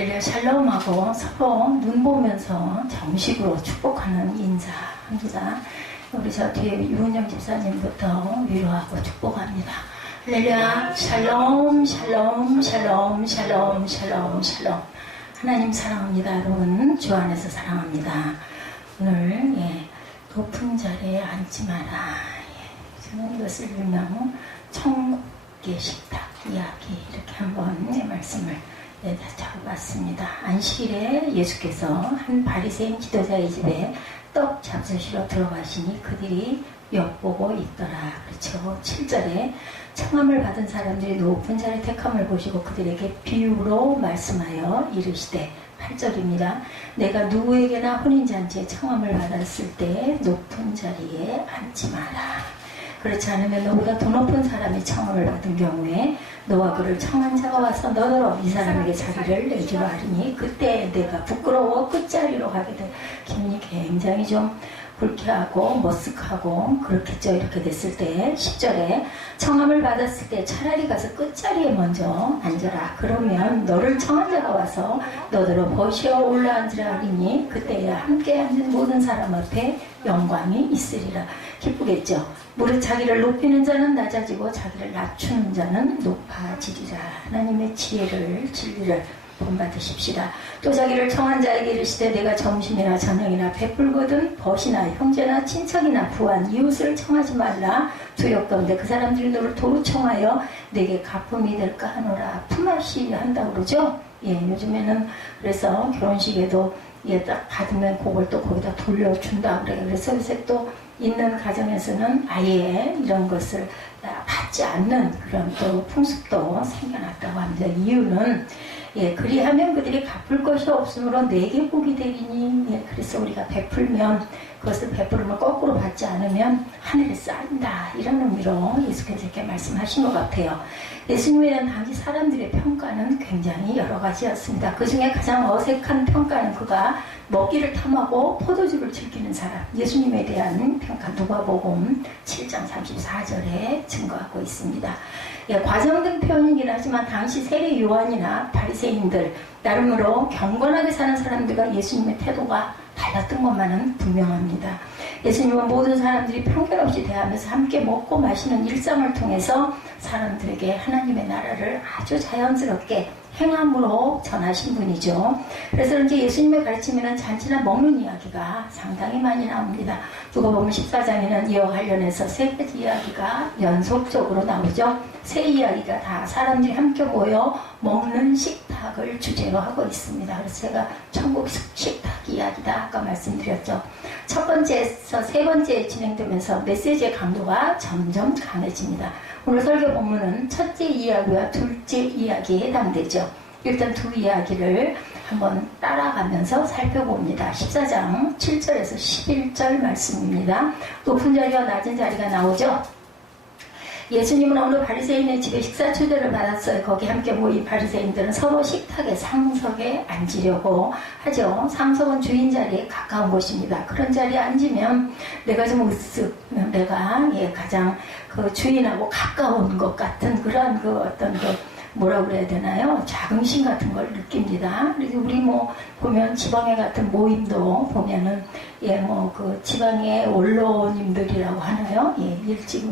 할렐루야 샬롬하고 서로 눈 보면서 정식으로 축복하는 인사합니다. 우리 저 뒤에 유은영 집사님부터 위로하고 축복합니다. 할렐루야 샬롬 샬롬 샬롬 샬롬 샬롬 샬롬. 하나님 사랑합니다. 여러분 주 안에서 사랑합니다. 오늘 높은 자리에 앉지 마라. 저는 이것을 유명 천국의 식탁 이야기 이렇게 한번 말씀을 적어봤습니다. 안식일에 예수께서 한 바리새인 지도자의 집에 떡 잡수시러 들어가시니 그들이 엿보고 있더라. 그렇죠. 7절에 청함을 받은 사람들이 높은 자리 택함을 보시고 그들에게 비유로 말씀하여 이르시되 8절입니다. 내가 누구에게나 혼인잔치에 청함을 받았을 때 높은 자리에 앉지 마라. 그렇지 않으면 너보다 더 높은 사람이 청함을 받은 경우에 너와 그를 청한 자가 와서 너더러 이 사람에게 자리를 내주라 하리니 그때 내가 부끄러워 끝자리로 가게 될 기분이 굉장히 좀 불쾌하고 머쓱하고 그렇겠죠. 이렇게 됐을 때 10절에 청함을 받았을 때 차라리 가서 끝자리에 먼저 앉아라. 그러면 너를 청한 자가 와서 너더러 버시어 올라앉으라 하리니 그때야 함께 앉은 모든 사람 앞에 영광이 있으리라. 기쁘겠죠. 무릇 자기를 높이는 자는 낮아지고 자기를 낮추는 자는 높아지리라. 하나님의 지혜를 진리를 본받으십시다. 또 자기를 청한 자에게 이르시되 내가 점심이나 저녁이나 베풀거든 벗이나 형제나 친척이나 부한 이웃을 청하지 말라. 두렵 가운데 그 사람들이 너를 도로 청하여 내게 가품이 될까 하노라. 품앗이 한다고 그러죠. 요즘에는 그래서 결혼식에도 딱 받으면 그걸 또 거기다 돌려준다 그래요. 그래서 요새 또 있는 가정에서는 아예 이런 것을 받지 않는 그런 또 풍습도 생겨났다고 합니다. 이유는 그리하면 그들이 갚을 것이 없으므로 내게 복이 되리니 그래서 우리가 베풀면 그것을 베풀으면 거꾸로 받지 않으면 하늘에 쌓인다 이런 의미로 예수께서 이렇게 말씀하신 것 같아요. 예수님에 대한 당시 사람들의 평가는 굉장히 여러 가지였습니다. 그 중에 가장 어색한 평가는 그가 먹기를 탐하고 포도주를 즐기는 사람, 예수님에 대한 평가 누가복음 7장 34절에 증거하고 있습니다. 과정된 표현이긴 하지만 당시 세례 요한이나 바리새인들 나름으로 경건하게 사는 사람들과 예수님의 태도가 달랐던 것만은 분명합니다. 예수님은 모든 사람들이 편견 없이 대하면서 함께 먹고 마시는 일상을 통해서 사람들에게 하나님의 나라를 아주 자연스럽게 행함으로 전하신 분이죠. 그래서 이제 예수님의 가르침에는 잔치나 먹는 이야기가 상당히 많이 나옵니다. 누가복음 14장에는 이와 관련해서 세 가지 이야기가 연속적으로 나오죠. 세 이야기가 다 사람들이 함께 모여 먹는 식탁을 주제로 하고 있습니다. 그래서 제가 천국 식탁 이야기다 아까 말씀드렸죠. 첫 번째에서 세 번째에 진행되면서 메시지의 강도가 점점 강해집니다. 오늘 설교 본문은 첫째 이야기와 둘째 이야기에 해당되죠. 일단 두 이야기를 한번 따라가면서 살펴봅니다. 14장 7절에서 11절 말씀입니다. 높은 자리와 낮은 자리가 나오죠. 예수님은 어느 바리새인의 집에 식사 초대를 받았어요. 거기 함께 모인 바리새인들은 서로 식탁의 상석에 앉으려고 하죠. 상석은 주인 자리에 가까운 곳입니다. 그런 자리에 앉으면 내가 좀 으쓱, 내가 가장 그 주인하고 가까운 것 같은 그런 그 어떤 그 뭐라 그래야 되나요? 자긍심 같은 걸 느낍니다. 그래서 우리 보면 지방회 같은 모임도 보면은 그 지방의 원로님들이라고 하나요? 일찍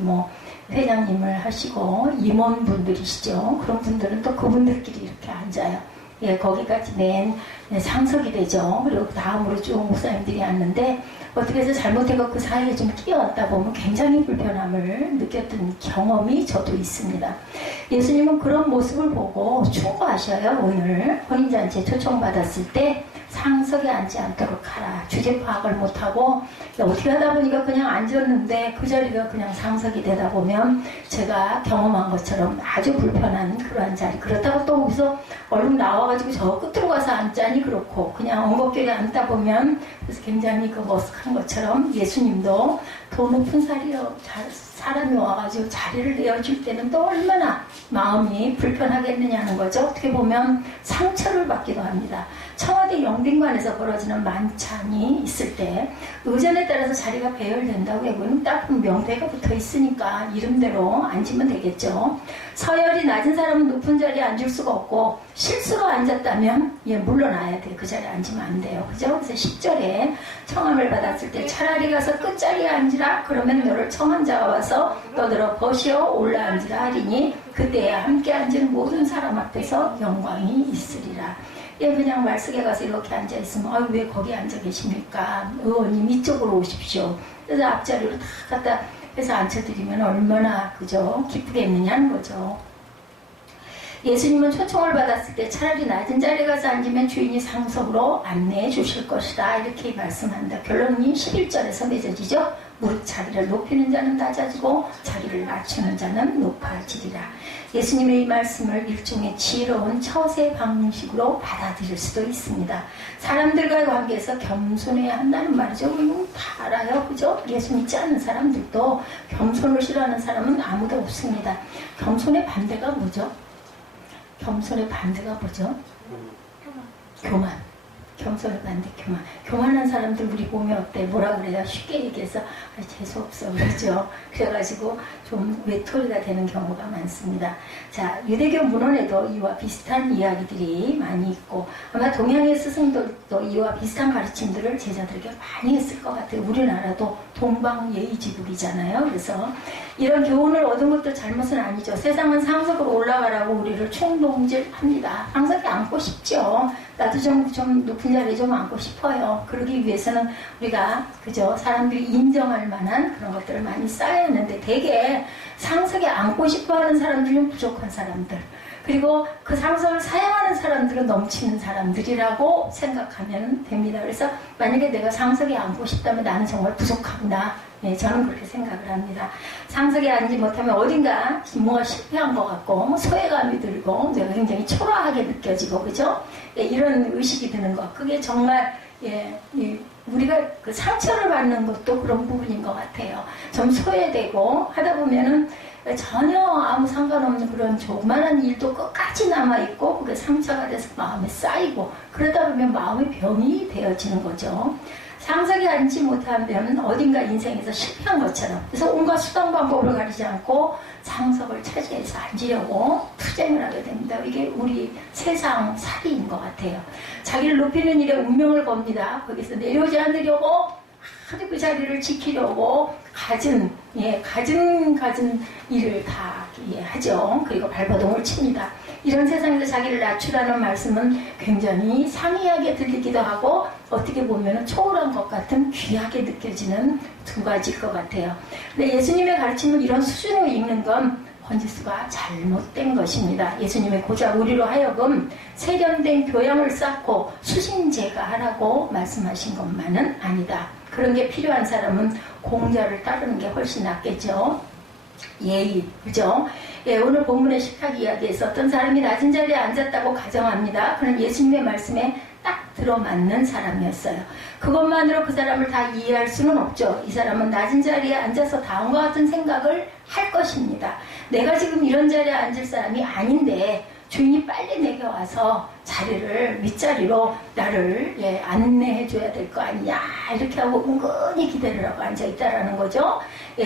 회장님을 하시고 임원분들이시죠. 그런 분들은 또 그분들끼리 이렇게 앉아요. 거기까지 맨 상석이 되죠. 그리고 다음으로 쭉 목사님들이 앉는데 어떻게 해서 잘못해서 그 사이에 좀 끼어왔다 보면 굉장히 불편함을 느꼈던 경험이 저도 있습니다. 예수님은 그런 모습을 보고 충고하셔요. 오늘 혼인잔치에 초청받았을 때 상석에 앉지 않도록 하라. 주제 파악을 못하고 어떻게 하다 보니까 그냥 앉았는데 그 자리가 그냥 상석이 되다 보면 제가 경험한 것처럼 아주 불편한 그러한 자리. 그렇다고 또 거기서 얼른 나와가지고 저 끝으로 가서 앉자니 그렇고 그냥 엉겁결에 앉다 보면 그래서 굉장히 그 머쓱한 것처럼 예수님도 더 높은 사람이 와가지고 자리를 내어줄 때는 또 얼마나 마음이 불편하겠느냐는 거죠. 어떻게 보면 상처를 받기도 합니다. 청와대 영빈관에서 벌어지는 만찬이 있을 때 의전에 따라서 자리가 배열된다고 해보면 딱 명패가 붙어 있으니까 이름대로 앉으면 되겠죠. 서열이 낮은 사람은 높은 자리에 앉을 수가 없고 실수로 앉았다면 물러나야 돼. 그 자리에 앉으면 안 돼요. 그죠? 그래서 10절에 청함을 받았을 때 차라리 가서 끝자리에 앉으라. 그러면 너를 청한 자가 와서 떠들어 버시어 올라앉으라 하리니 그때에 함께 앉은 모든 사람 앞에서 영광이 있으리라. 그냥 말석에 가서 이렇게 앉아있으면 왜 거기 앉아 계십니까? 의원님 이쪽으로 오십시오. 그래서 앞자리로 다 갖다 해서 앉혀드리면 얼마나 그죠? 기쁘겠느냐는 거죠. 예수님은 초청을 받았을 때 차라리 낮은 자리에 가서 앉으면 주인이 상석으로 안내해 주실 것이다. 이렇게 말씀한다. 결론이 11절에서 맺어지죠. 무릇 자기를 높이는 자는 낮아지고 자기를 낮추는 자는 높아지리라. 예수님의 이 말씀을 일종의 지혜로운 처세 방식으로 받아들일 수도 있습니다. 사람들과의 관계에서 겸손해야 한다는 말이죠. 다 알아요. 그죠? 예수 믿지 않는 사람들도 겸손을 싫어하는 사람은 아무도 없습니다. 겸손의 반대가 뭐죠? 겸손의 반대가 뭐죠? 교만. 겸손의 반대 교만. 교만한 사람들 우리 보면 어때? 뭐라 그래요? 쉽게 얘기해서 재수없어 그러죠. 그래가지고 좀 외톨이가 되는 경우가 많습니다. 자, 유대교 문헌에도 이와 비슷한 이야기들이 많이 있고 아마 동양의 스승들도 이와 비슷한 가르침들을 제자들에게 많이 했을 것 같아요. 우리나라도 동방예의지국이잖아요. 그래서 이런 교훈을 얻은 것도 잘못은 아니죠. 세상은 상석으로 올라가라고 우리를 충동질합니다. 상석에 앉고 싶죠. 나도 좀 높은 자리에 좀 앉고 싶어요. 그러기 위해서는 우리가 그죠 사람들이 인정할 만한 그런 것들을 많이 쌓아야 하는데 대개 상석에 앉고 싶어하는 사람들은 부족한 사람들, 그리고 그 상석을 사용하는 사람들은 넘치는 사람들이라고 생각하면 됩니다. 그래서 만약에 내가 상석에 앉고 싶다면 나는 정말 부족하구나. 저는 그렇게 생각을 합니다. 상석에 앉지 못하면 어딘가 뭔가 실패한 것 같고 소외감이 들고 내가 굉장히 초라하게 느껴지고 그죠? 이런 의식이 드는 것. 그게 정말 우리가 그 상처를 받는 것도 그런 부분인 것 같아요. 좀 소외되고 하다 보면은 전혀 아무 상관없는 그런 조그만한 일도 끝까지 남아있고 그게 상처가 돼서 마음에 쌓이고 그러다 보면 마음의 병이 되어지는 거죠. 상석에 앉지 못하면 어딘가 인생에서 실패한 것처럼 그래서 온갖 수단 방법을 가리지 않고 상석을 차지해서 앉으려고 투쟁을 하게 됩니다. 이게 우리 세상 살이인 것 같아요. 자기를 높이는 일에 운명을 겁니다. 거기서 내려오지 않으려고 아주 그 자리를 지키려고 갖은 일을 다 하죠. 그리고 발버둥을 칩니다. 이런 세상에서 자기를 낮추라는 말씀은 굉장히 상이하게 들리기도 하고 어떻게 보면 초월한 것 같은 귀하게 느껴지는 두 가지일 것 같아요. 근데 예수님의 가르침을 이런 수준으로 읽는 건 번지수가 잘못된 것입니다. 예수님의 고작 우리로 하여금 세련된 교양을 쌓고 수신제가 하라고 말씀하신 것만은 아니다. 그런 게 필요한 사람은 공자를 따르는 게 훨씬 낫겠죠. 예의, 그죠? 오늘 본문의 식탁 이야기에서 어떤 사람이 낮은 자리에 앉았다고 가정합니다. 그는 예수님의 말씀에 딱 들어맞는 사람이었어요. 그것만으로 그 사람을 다 이해할 수는 없죠. 이 사람은 낮은 자리에 앉아서 다음과 같은 생각을 할 것입니다. 내가 지금 이런 자리에 앉을 사람이 아닌데 주인이 빨리 내게 와서 자리를 윗자리로 나를 안내해줘야 될 거 아니냐 이렇게 하고 은근히 기대를 하고 앉아있다라는 거죠.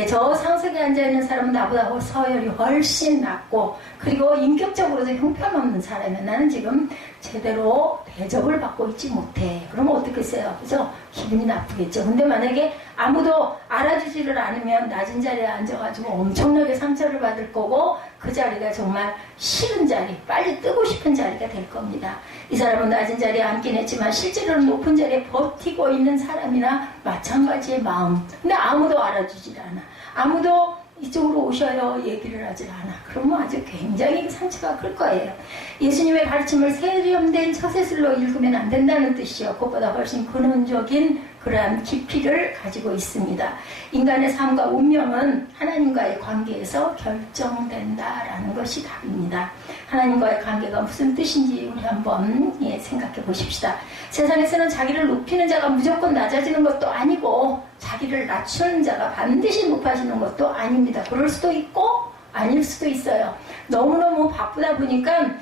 저 상석에 앉아있는 사람은 나보다 서열이 훨씬 낮고 그리고 인격적으로도 형편없는 사람이야. 나는 지금 제대로 대접을 받고 있지 못해. 그러면 어떻겠어요? 그죠? 기분이 나쁘겠죠. 근데 만약에 아무도 알아주지를 않으면 낮은 자리에 앉아가지고 엄청나게 상처를 받을 거고 그 자리가 정말 싫은 자리, 빨리 뜨고 싶은 자리가 될 겁니다. 이 사람은 낮은 자리에 앉긴 했지만 실제로는 높은 자리에 버티고 있는 사람이나 마찬가지의 마음. 근데 아무도 알아주질 않아. 아무도 이쪽으로 오셔요 얘기를 하질 않아. 그러면 아주 굉장히 상처가 클 거예요. 예수님의 가르침을 세련된 처세술로 읽으면 안 된다는 뜻이요. 그것보다 훨씬 근원적인 그러한 깊이를 가지고 있습니다. 인간의 삶과 운명은 하나님과의 관계에서 결정된다라는 것이 답입니다. 하나님과의 관계가 무슨 뜻인지 우리 한번 생각해 보십시다. 세상에서는 자기를 높이는 자가 무조건 낮아지는 것도 아니고 자기를 낮추는 자가 반드시 높아지는 것도 아닙니다. 그럴 수도 있고 아닐 수도 있어요. 너무너무 바쁘다 보니까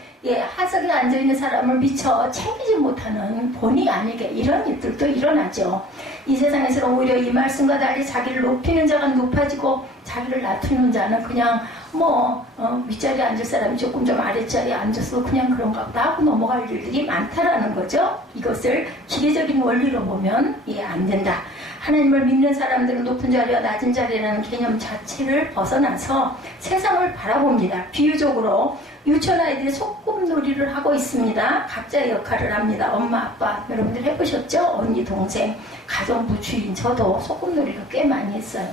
하석에 앉아있는 사람을 미처 챙기지 못하는 본의 아니게 이런 일들도 일어나죠. 이 세상에서는 오히려 이 말씀과 달리 자기를 높이는 자가 높아지고 자기를 낮추는 자는 그냥 윗자리에 앉을 사람이 조금 좀 아랫자리에 앉아서 그냥 그런가 보다 하고 넘어갈 일들이 많다라는 거죠. 이것을 기계적인 원리로 보면 이해 안 된다. 하나님을 믿는 사람들은 높은 자리와 낮은 자리라는 개념 자체를 벗어나서 세상을 바라봅니다. 비유적으로 유치원 아이들이 소꿉놀이를 하고 있습니다. 각자의 역할을 합니다. 엄마, 아빠, 여러분들 해보셨죠? 언니, 동생, 가정부 주인, 저도 소꿉놀이를 꽤 많이 했어요.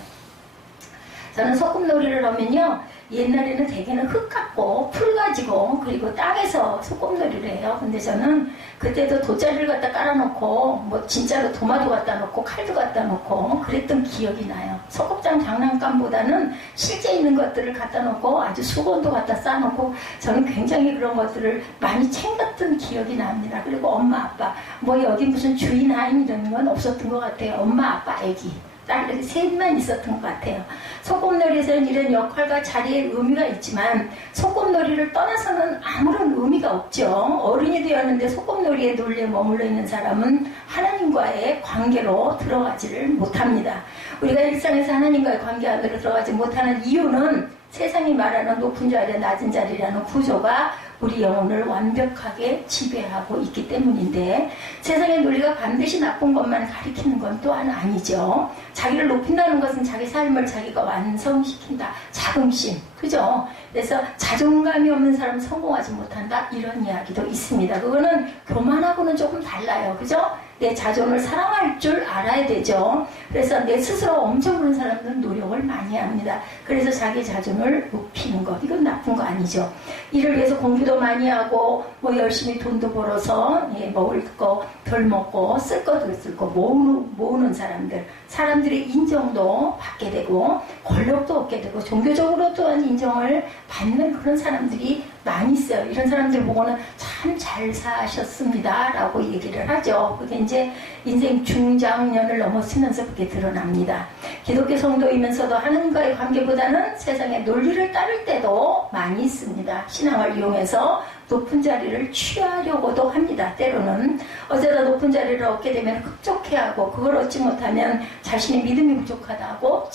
저는 소꿉놀이를 하면요, 옛날에는 대개는 흙 갖고 풀 가지고 그리고 땅에서 소꿉놀이를 해요. 근데 저는 그때도 돗자리를 갖다 깔아놓고 진짜로 도마도 갖다 놓고 칼도 갖다 놓고 그랬던 기억이 나요. 소꿉장 장난감보다는 실제 있는 것들을 갖다 놓고 아주 수건도 갖다 쌓아놓고 저는 굉장히 그런 것들을 많이 챙겼던 기억이 납니다. 그리고 엄마, 아빠 여기 무슨 주인 아인 이런 건 없었던 것 같아요. 엄마, 아빠, 애기 딱 이렇게 셋만 있었던 것 같아요. 소꿉놀이에서는 이런 역할과 자리의 의미가 있지만 소꿉놀이를 떠나서는 아무런 의미가 없죠. 어른이 되었는데 소꿉놀이의 논리에 머물러 있는 사람은 하나님과의 관계로 들어가지를 못합니다. 우리가 일상에서 하나님과의 관계 안으로 들어가지 못하는 이유는 세상이 말하는 높은 자리, 낮은 자리라는 구조가 우리 영혼을 완벽하게 지배하고 있기 때문인데 세상의 논리가 반드시 나쁜 것만 가리키는 건 또한 아니죠. 자기를 높인다는 것은 자기 삶을 자기가 완성시킨다. 자긍심. 그죠? 그래서 자존감이 없는 사람은 성공하지 못한다. 이런 이야기도 있습니다. 그거는 교만하고는 조금 달라요. 그죠? 내 자존을 사랑할 줄 알아야 되죠. 그래서 내 스스로 엄청 그런 사람들은 노력을 많이 합니다. 그래서 자기 자존을 높이는 것. 이건 나쁜 거 아니죠. 이를 위해서 공부도 많이 하고 열심히 돈도 벌어서 먹을 거 덜 먹고 쓸 것도 쓸 거 모으는 사람들의 인정도 받게 되고 권력도 얻게 되고 종교적으로 또한 인정을 받는 그런 사람들이 많이 있어요. 이런 사람들 보고는 참 잘 사셨습니다 라고 얘기를 하죠. 그게 이제 인생 중장년을 넘어서면서 그렇게 드러납니다. 기독교 성도이면서도 하나님과의 관계보다는 세상의 논리를 따를 때도 많이 있습니다. 신앙을 이용해서 높은 자리를 취하려고도 합니다. 때로는 어쩌다 높은 자리를 얻게 되면 흡족해하고 그걸 얻지 못하면 자신의 믿음이 부족하다고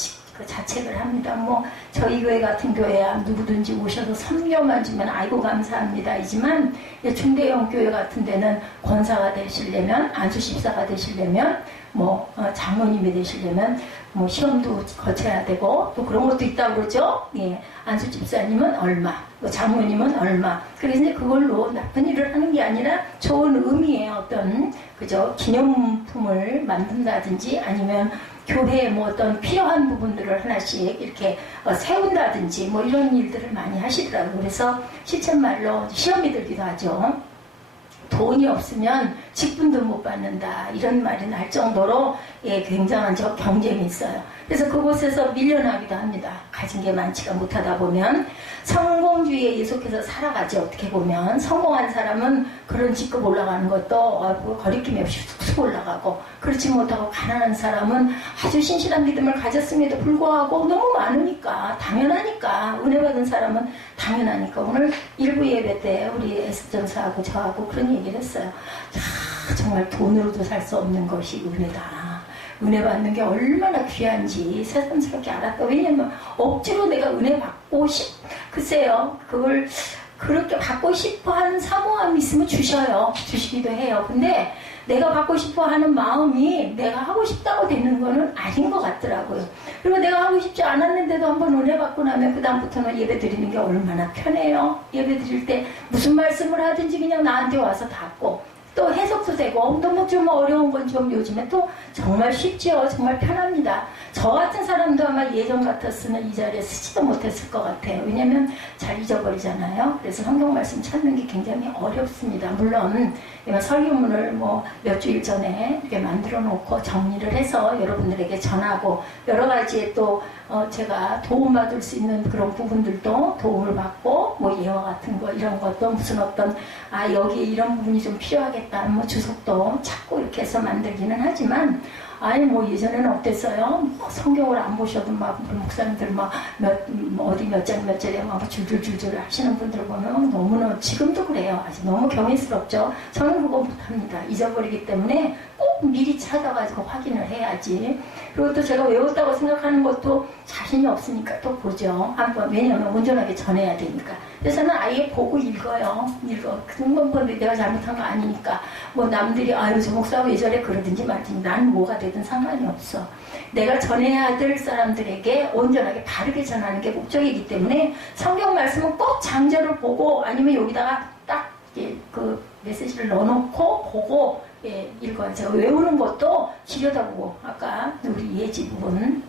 자책을 합니다. 저희 교회 같은 교회야 누구든지 오셔서 섬겨만 주면 아이고 감사합니다. 이지만 중대형 교회 같은 데는 권사가 되시려면 안수집사가 되시려면 장로님이 되시려면 시험도 거쳐야 되고 또 그런 것도 있다고 그러죠. 안수집사님은 얼마, 장로님은 얼마. 그래서 이제 그걸로 나쁜 일을 하는 게 아니라 좋은 의미의 어떤 기념품을 만든다든지 아니면 교회에 어떤 필요한 부분들을 하나씩 이렇게 세운다든지 이런 일들을 많이 하시더라고요. 그래서 시쳇말로 시험이 들기도 하죠. 돈이 없으면 직분도 못 받는다 이런 말이 날 정도로 굉장한 경쟁이 있어요. 그래서 그곳에서 밀려나기도 합니다. 가진 게 많지가 못하다 보면 성공주의에 예속해서 살아가지. 어떻게 보면 성공한 사람은 그런 직급 올라가는 것도 거리낌이 없이 쑥쑥 올라가고 그렇지 못하고 가난한 사람은 아주 신실한 믿음을 가졌음에도 불구하고 너무 많으니까 당연하니까 은혜 받은 사람은 당연하니까 오늘 일부 예배 때 우리 에스전사하고 저하고 그런 얘기를 했어요. 정말 돈으로도 살 수 없는 것이 은혜다. 은혜 받는 게 얼마나 귀한지 새삼스럽게 알았다. 왜냐면 억지로 내가 은혜 받고 글쎄요. 그걸 그렇게 받고 싶어 하는 사모함이 있으면 주시기도 해요. 근데 내가 받고 싶어 하는 마음이 내가 하고 싶다고 되는 거는 아닌 것 같더라고요. 그리고 내가 하고 싶지 않았는데도 한번 은혜 받고 나면 그다음부터는 예배 드리는 게 얼마나 편해요. 예배 드릴 때 무슨 말씀을 하든지 그냥 나한테 와서 닿고 또 해석도 되고 너무 좀 어려운 건 좀 요즘에 또 정말 쉽죠. 정말 편합니다. 저 같은 사람도 아마 예전 같았으면 이 자리에 쓰지도 못했을 것 같아요. 왜냐면 잘 잊어버리잖아요. 그래서 성경 말씀 찾는 게 굉장히 어렵습니다. 물론 설교문을 몇 주일 전에 이렇게 만들어 놓고 정리를 해서 여러분들에게 전하고 여러 가지에 또 제가 도움받을 수 있는 그런 부분들도 도움을 받고 예화 같은 거 이런 것도 무슨 어떤 여기 이런 부분이 좀 필요하겠다 주석도 찾고 이렇게 해서 만들기는 하지만 아니 뭐 예전에는 어땠어요? 뭐 성경을 안 보셔도 막 목사님들 막 어디 몇 장 몇 절에 막 줄줄줄줄 하시는 분들 보면 너무나 지금도 그래요. 아직 너무 경외스럽죠. 저는 그거 못합니다. 잊어버리기 때문에 꼭 미리 찾아가지고 확인을 해야지. 그리고 또 제가 외웠다고 생각하는 것도 자신이 없으니까 또 보죠. 한번. 왜냐하면 온전하게 전해야 되니까. 그래서 저는 아예 보고 읽어요. 그런 건 내가 잘못한 거 아니니까. 뭐 남들이 아유 저 목사가 왜 저래 그러든지 말든지 나는 뭐가 되든 상관이 없어. 내가 전해야 될 사람들에게 온전하게 바르게 전하는 게 목적이기 때문에 성경 말씀은 꼭 장절을 보고 아니면 여기다가 딱 그 메시지를 넣어놓고 보고 읽어요. 제가 외우는 것도 지려다보고 아까 우리 예지 부분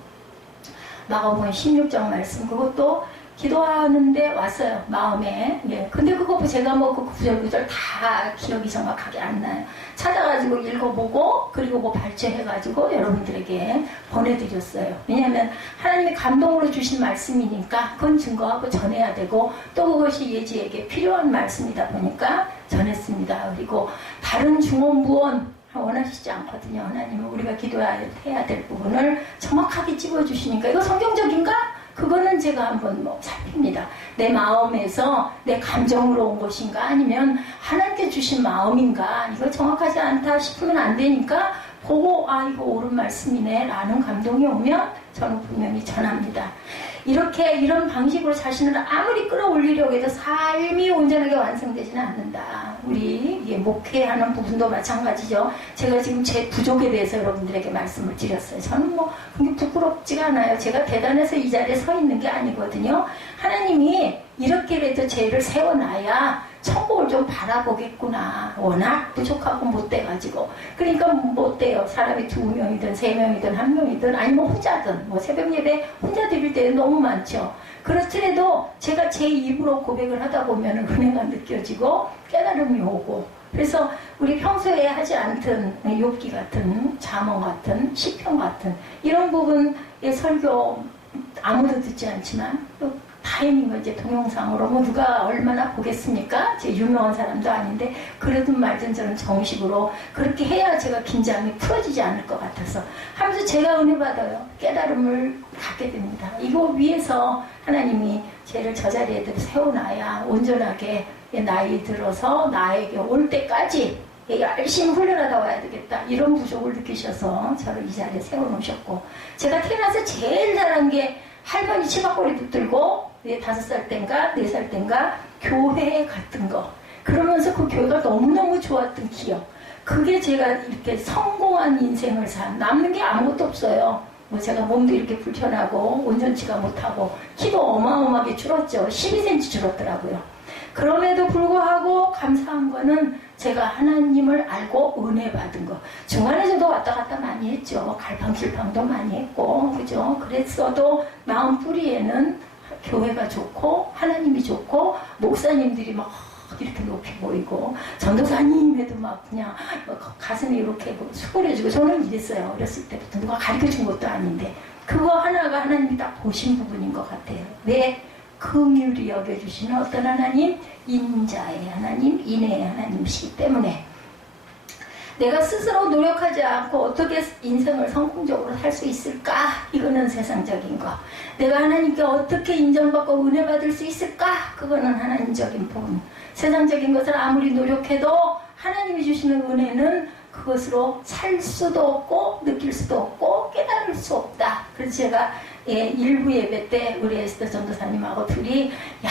마가복음 16장 말씀 그것도 기도하는데 왔어요. 마음에. 근데 그거 제가 뭐 그 구절구절 다 기억이 정확하게 안 나요. 찾아가지고 읽어보고 그리고 뭐 발췌해가지고 여러분들에게 보내드렸어요. 왜냐하면 하나님이 감동으로 주신 말씀이니까 그건 증거하고 전해야 되고 또 그것이 예지에게 필요한 말씀이다 보니까 전했습니다. 그리고 다른 중원부원 원하시지 않거든요. 하나님은 우리가 기도해야 될 부분을 정확하게 찝어주시니까 이거 성경적인가? 그거는 제가 한번 뭐 살핍니다. 내 마음에서 내 감정으로 온 것인가 아니면 하나님께 주신 마음인가 이거 정확하지 않다 싶으면 안 되니까 보고 아 이거 옳은 말씀이네 라는 감동이 오면 저는 분명히 전합니다. 이렇게 이런 방식으로 자신을 아무리 끌어올리려고 해도 삶이 온전하게 완성되지는 않는다. 우리 목회하는 부분도 마찬가지죠. 제가 지금 제 부족에 대해서 여러분들에게 말씀을 드렸어요. 저는 뭐 그게 부끄럽지가 않아요. 제가 대단해서 이 자리에 서 있는 게 아니거든요. 하나님이 이렇게라도 죄를 세워놔야 천국을 좀 바라보겠구나. 워낙 부족하고 못돼가지고. 그러니까 못돼요. 사람이 2명이든 3명이든 1명이든 아니면 혼자든 뭐 새벽 예배 혼자 드릴 때는 너무 많죠. 그렇더라도 제가 제 입으로 고백을 하다 보면 은혜가 느껴지고 깨달음이 오고 그래서 우리 평소에 하지 않던 욥기 같은 잠언 같은 시편 같은 이런 부분의 설교 아무도 듣지 않지만 또 타이밍을 이제 동영상으로 뭐 누가 얼마나 보겠습니까? 제 유명한 사람도 아닌데 그러든 말든 저는 정식으로 그렇게 해야 제가 긴장이 풀어지지 않을 것 같아서 하면서 제가 은혜 받아요. 깨달음을 갖게 됩니다. 이거 위해서 하나님이 죄를 저 자리에 세워놔야 온전하게 나이 들어서 나에게 올 때까지 열심히 훈련하다 와야 되겠다. 이런 부족을 느끼셔서 저를 이 자리에 세워놓으셨고 제가 태어나서 제일 잘한 게 할머니 치마꼬리 붙들고 5살 땐가 4살 땐가 교회에 갔던 거 그러면서 그 교회가 너무너무 좋았던 기억 그게 제가 이렇게 성공한 인생을 산 남는 게 아무것도 없어요. 뭐 제가 몸도 이렇게 불편하고 온전치가 못하고 키도 어마어마하게 줄었죠. 12cm 줄었더라고요. 그럼에도 불구하고 감사한 거는 제가 하나님을 알고 은혜 받은 거. 중간에 저도 왔다 갔다 많이 했죠. 갈팡질팡도 많이 했고, 그죠? 그랬어도 마음 뿌리에는 교회가 좋고, 하나님이 좋고, 목사님들이 막 이렇게 높이 보이고, 전도사님 해도 막 그냥 가슴이 이렇게 수그려지고, 저는 이랬어요. 어렸을 때부터. 누가 가르쳐 준 것도 아닌데. 그거 하나가 하나님이 딱 보신 부분인 것 같아요. 왜? 긍휼히 여겨주시는 어떤 하나님? 인자의 하나님, 인애의 하나님이시기 때문에 내가 스스로 노력하지 않고 어떻게 인생을 성공적으로 살 수 있을까? 이거는 세상적인 거. 내가 하나님께 어떻게 인정받고 은혜 받을 수 있을까? 그거는 하나님적인 부분. 세상적인 것을 아무리 노력해도 하나님이 주시는 은혜는 그것으로 살 수도 없고 느낄 수도 없고 깨달을 수 없다. 그래서 제가 일부 예배 때 우리 에스더 전도사님하고 둘이 야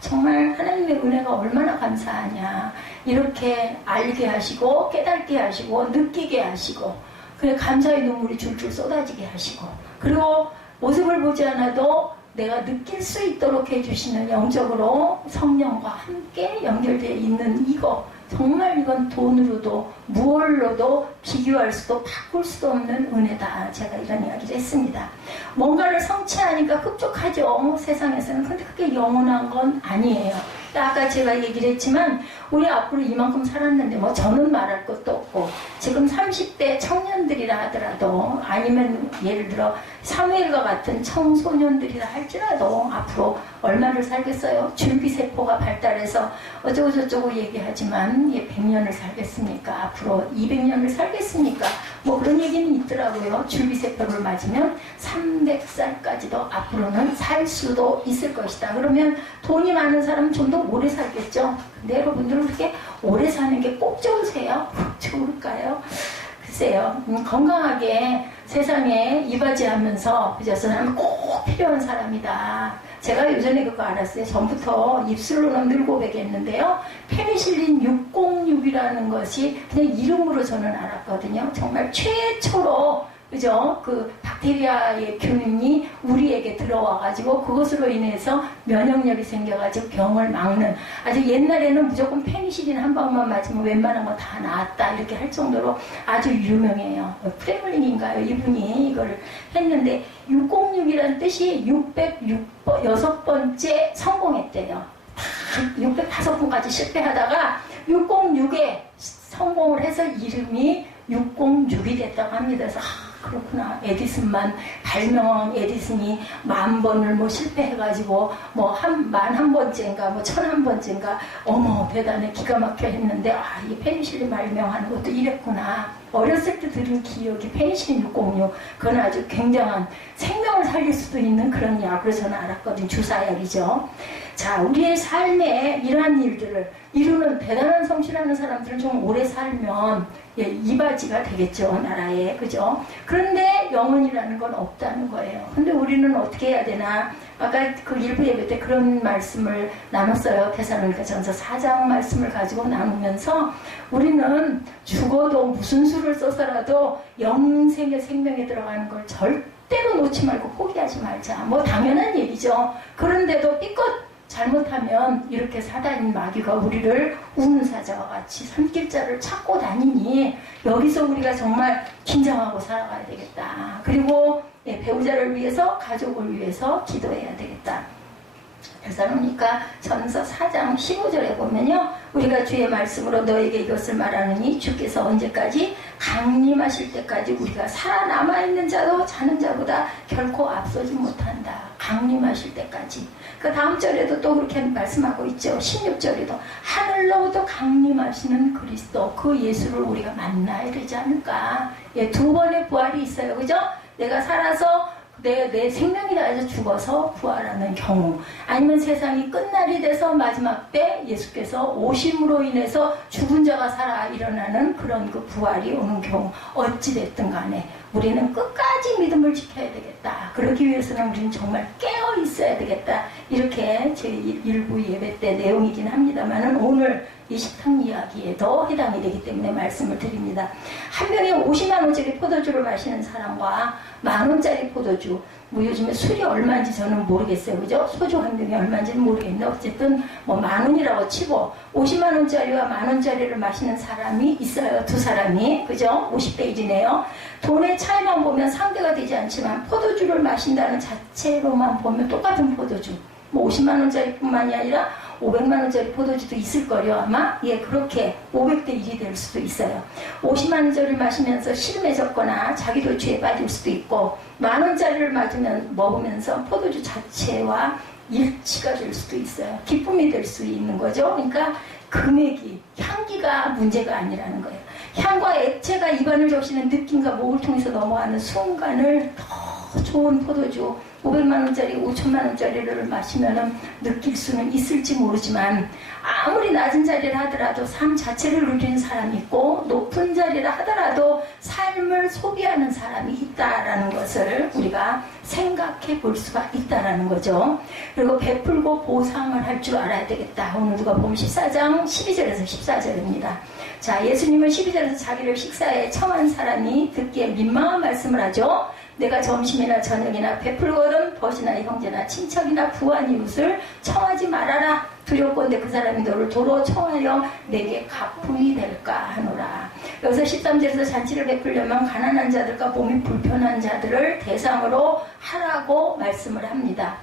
정말 하나님의 은혜가 얼마나 감사하냐. 이렇게 알게 하시고 깨닫게 하시고 느끼게 하시고 그래 감사의 눈물이 줄줄 쏟아지게 하시고 그리고 모습을 보지 않아도 내가 느낄 수 있도록 해주시는 영적으로 성령과 함께 연결되어 있는 이거 정말 이건 돈으로도 무얼로도 비교할 수도 바꿀 수도 없는 은혜다. 제가 이런 이야기를 했습니다. 뭔가를 성취하니까 흡족하죠. 세상에서는. 근데 그게 영원한 건 아니에요. 아까 제가 얘기를 했지만 우리 앞으로 이만큼 살았는데 뭐 저는 말할 것도 없고 지금 30대 청년들이라 하더라도 아니면 예를 들어 사무엘과 같은 청소년들이라 할지라도 앞으로 얼마를 살겠어요? 줄기세포가 발달해서 어쩌고저쩌고 얘기하지만 100년을 살겠습니까? 앞으로 200년을 살겠습니까? 뭐 그런 얘기는 있더라고요. 줄기세포를 맞으면 300살까지도 앞으로는 살 수도 있을 것이다. 그러면 돈이 많은 사람은 좀 더 오래 살겠죠. 근데 여러분들은 그렇게 오래 사는 게 꼭 좋으세요? 좋을까요? 글쎄요. 건강하게 세상에 이바지하면서 그저 사람은 꼭 필요한 사람이다. 제가 예전에 그거 알았어요. 전부터 입술로는 늘 고백했는데요. 페니실린 606이라는 것이 그냥 이름으로 저는 알았거든요. 정말 최초로 그죠? 그 박테리아의 균이 우리에게 들어와가지고 그것으로 인해서 면역력이 생겨가지고 병을 막는, 아주 옛날에는 무조건 페니실린 한 방만 맞으면 웬만한 거 다 나았다 이렇게 할 정도로 아주 유명해요. 프레물린인가요? 이분이 이걸 했는데 606이라는 뜻이 606번째 성공했대요. 605번까지 실패하다가 606에 성공을 해서 이름이 606이 됐다고 합니다. 그래서 그렇구나. 에디슨만 발명한 에디슨이 10,000번을 뭐 실패해가지고 뭐 11,000번째인가 뭐 1,001번째인가 어머 대단해 기가 막혀 했는데 이 페니실린 발명하는 것도 이랬구나. 어렸을 때 들은 기억이 페니실린 606 그건 아주 굉장한 생명을 살릴 수도 있는 그런 약으로 저는 알았거든요. 주사약이죠. 자, 우리의 삶에 이러한 일들을 이루는 대단한 성실하는 사람들은 좀 오래 살면 이바지가 되겠죠, 나라에. 그죠? 그런데 영원이라는 건 없다는 거예요. 근데 우리는 어떻게 해야 되나? 아까 그 일부 예배 때 그런 말씀을 나눴어요. 데살로니가 전서 4장 말씀을 가지고 나누면서 우리는 죽어도 무슨 수를 써서라도 영생의 생명에 들어가는 걸 절대로 놓지 말고 포기하지 말자. 뭐 당연한 얘기죠. 그런데도 삐끗 잘못하면 이렇게 사단인 마귀가 우리를 우는 사자와 같이 산길자를 찾고 다니니 여기서 우리가 정말 긴장하고 살아가야 되겠다. 그리고 배우자를 위해서 가족을 위해서 기도해야 되겠다. 데살로니가 전서 4장 15절에 보면요. 우리가 주의 말씀으로 너에게 이것을 말하느니 주께서 언제까지 강림하실 때까지 우리가 살아남아있는 자도 자는 자보다 결코 앞서지 못한다. 강림하실 때까지. 그 다음 절에도 또 그렇게 말씀하고 있죠. 16절에도 하늘로부터 강림하시는 그리스도 그 예수를 우리가 만나야 되지 않을까. 두 번의 부활이 있어요. 그죠? 내가 살아서 내 생명이 다해서 죽어서 부활하는 경우, 아니면 세상이 끝날이 돼서 마지막 때 예수께서 오심으로 인해서 죽은 자가 살아 일어나는 그런 그 부활이 오는 경우, 어찌됐든 간에 우리는 끝까지 믿음을 지켜야 되겠다. 그러기 위해서는 우리는 정말 깨어 있어야 되겠다. 이렇게 제 일부 예배 때 내용이긴 합니다만은 오늘 이 식탁 이야기에도 해당이 되기 때문에 말씀을 드립니다. 한 병에 50만 원짜리 포도주를 마시는 사람과 10,000원짜리 포도주, 뭐 요즘에 술이 얼마인지 저는 모르겠어요. 그죠? 소주 한 병이 얼마인지는 모르겠는데 어쨌든 뭐 10,000원이라고 치고 50만 원짜리와 10,000원짜리를 마시는 사람이 있어요. 두 사람이. 그죠? 50대 1이네요. 돈의 차이만 보면 상대가 되지 않지만 포도주를 마신다는 자체로만 보면 똑같은 포도주. 뭐 50만 원짜리 뿐만이 아니라 500만 원짜리 포도주도 있을 거요 아마. 그렇게 500대 1이 될 수도 있어요. 50만 원짜리를 마시면서 실매졌거나 자기도 죄에 빠질 수도 있고 10,000원짜리를 먹으면서 포도주 자체와 일치가 될 수도 있어요. 기쁨이 될 수 있는 거죠. 그러니까 금액이, 향기가 문제가 아니라는 거예요. 향과 액체가 입안을 적시는 느낌과 목을 통해서 넘어가는 순간을 더 좋은 포도주 500만 원짜리, 5천만 원짜리를 마시면 느낄 수는 있을지 모르지만 아무리 낮은 자리를 하더라도 삶 자체를 누리는 사람이 있고 높은 자리를 하더라도 삶을 소비하는 사람이 있다라는 것을 우리가 생각해 볼 수가 있다라는 거죠. 그리고 베풀고 보상을 할 줄 알아야 되겠다. 오늘 누가 보면 14장 12절에서 14절입니다. 자, 예수님은 12절에서 자기를 식사에 청한 사람이 듣기에 민망한 말씀을 하죠. 내가 점심이나 저녁이나 베풀거든 벗이나 형제나 친척이나 부한 이웃을 청하지 말아라. 두렵건대 그 사람이 너를 도로 청하여 내게 가품이 될까 하노라. 여기서 13절에서 잔치를 베풀려면 가난한 자들과 몸이 불편한 자들을 대상으로 하라고 말씀을 합니다.